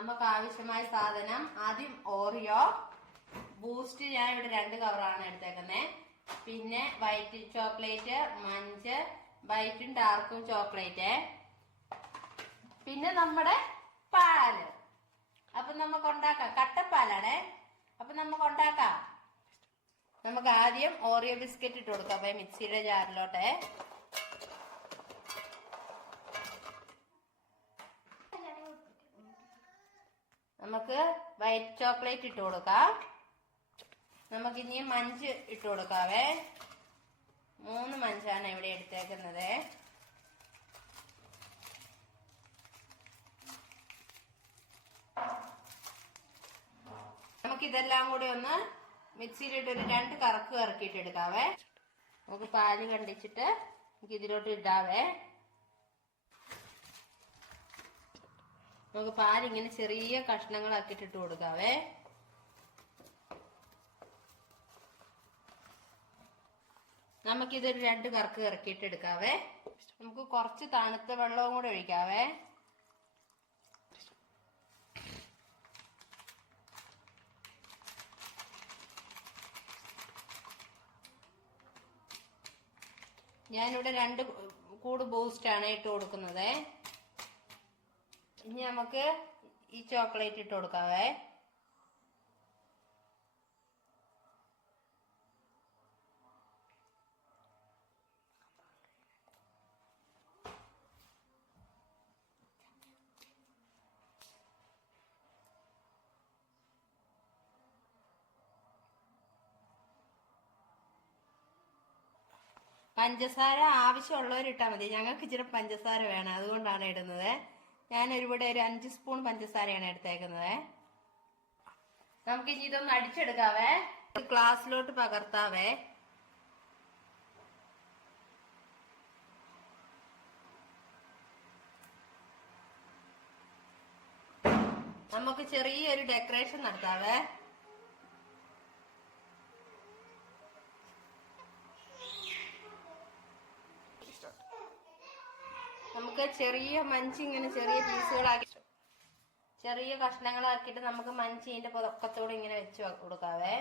നമുക്ക് ആവശ്യമായ സാധനം ആദ്യം ഓറിയോ, ബൂസ്റ്റ് ഞാൻ ഇവിടെ 2 കവറാണ് എടുത്തേക്കുന്നത്. പിന്നെ വൈറ്റ് ചോക്ലേറ്റ്, മഞ്ച്, വൈറ്റും ഡാർക്കും ചോക്ലേറ്റ്, പിന്നെ നമ്മുടെ പാല്. അപ്പൊ നമുക്ക് ഉണ്ടാക്കാം. കട്ടപ്പാലാണേ. അപ്പൊ നമുക്ക് ഉണ്ടാക്കാം. നമുക്ക് ആദ്യം ഓറിയോ ബിസ്ക്കറ്റ് ഇട്ട് കൊടുക്കാം. അപ്പൊ മിക്സിയുടെ ജാറിലോട്ടെ നമുക്ക് വൈറ്റ് ചോക്ലേറ്റ് ഇട്ട് കൊടുക്കാം. നമുക്ക് ഇനി മഞ്ച് ഇട്ട് കൊടുക്കാവേ. 3 മഞ്ചാണ് ഇവിടെ എടുത്തേക്കുന്നത്. നമുക്കിതെല്ലാം കൂടി ഒന്ന് മിക്സിയിലിട്ട് ഒരു 2 കറക്ക് കറക്കിയിട്ട് എടുക്കാവേ. നമുക്ക് പാല് കണ്ടിച്ചിട്ട് നമുക്ക് ഇതിലോട്ട് ഇടാവേ. നമുക്ക് പാലിങ്ങനെ ചെറിയ കഷ്ണങ്ങളാക്കിയിട്ട് ഇട്ട് കൊടുക്കാവേ. നമുക്കിതൊരു 2 കറക്ക് കറക്കിയിട്ട് എടുക്കാവേ. നമുക്ക് കുറച്ച് തണുത്ത വെള്ളവും കൂടെ ഒഴിക്കാവേ. ഞാനിവിടെ 2 കൂട് ബൂസ്റ്റാണ് ഇട്ട് കൊടുക്കുന്നത്. ഇനി നമുക്ക് ഈ ചോക്ലേറ്റ് ഇട്ട് കൊടുക്കാവേ. പഞ്ചസാര ആവശ്യമുള്ളവർ ഇട്ടാൽ മതി. ഞങ്ങൾക്ക് ഇച്ചിരി പഞ്ചസാര വേണം, അതുകൊണ്ടാണ് ഇടുന്നത്. ഞാനൊരുവിടെ ഒരു 5 സ്പൂൺ പഞ്ചസാരയാണ് എടുത്തേക്കുന്നത്. നമുക്ക് ഇനി ഇതൊന്ന് അടിച്ചെടുക്കാവേ. ഗ്ലാസ്സിലോട്ട് പകർത്താവേ. നമുക്ക് ചെറിയൊരു ഡെക്കറേഷൻ നടത്താവേ. നമുക്ക് ചെറിയ മഞ്ച് ഇങ്ങനെ ചെറിയ പീസുകളാക്കി, ചെറിയ കഷ്ണങ്ങളാക്കിയിട്ട് നമുക്ക് മഞ്ച് ഇതിന്റെ പൊക്കത്തോടെ ഇങ്ങനെ വെച്ച് കൊടുക്കാവേ.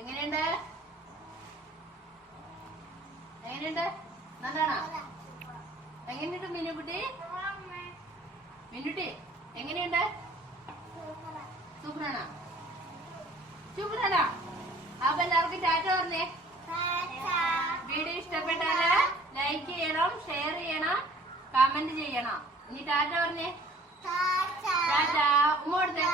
എങ്ങനെയുണ്ട്? എങ്ങനെയുണ്ട്? നല്ലതാണോ? എങ്ങനെയുണ്ട് മിനുകുട്ടി? മിനുട്ടി എങ്ങനെയുണ്ട്? സൂപ്പറാണോ? സൂപ്പറാണോ? അപ്പൊ എല്ലാവർക്കും ടാറ്റ പറഞ്ഞേ. വീഡിയോ ഇഷ്ടപ്പെട്ടാല് ലൈക്ക് ചെയ്യണം, ഷെയർ ചെയ്യണം, കമന്റ് ചെയ്യണം. ഇനി ടാറ്റ പറഞ്ഞേ. ടാറ്റ. ഉമ്മ കൊടുത്തേ.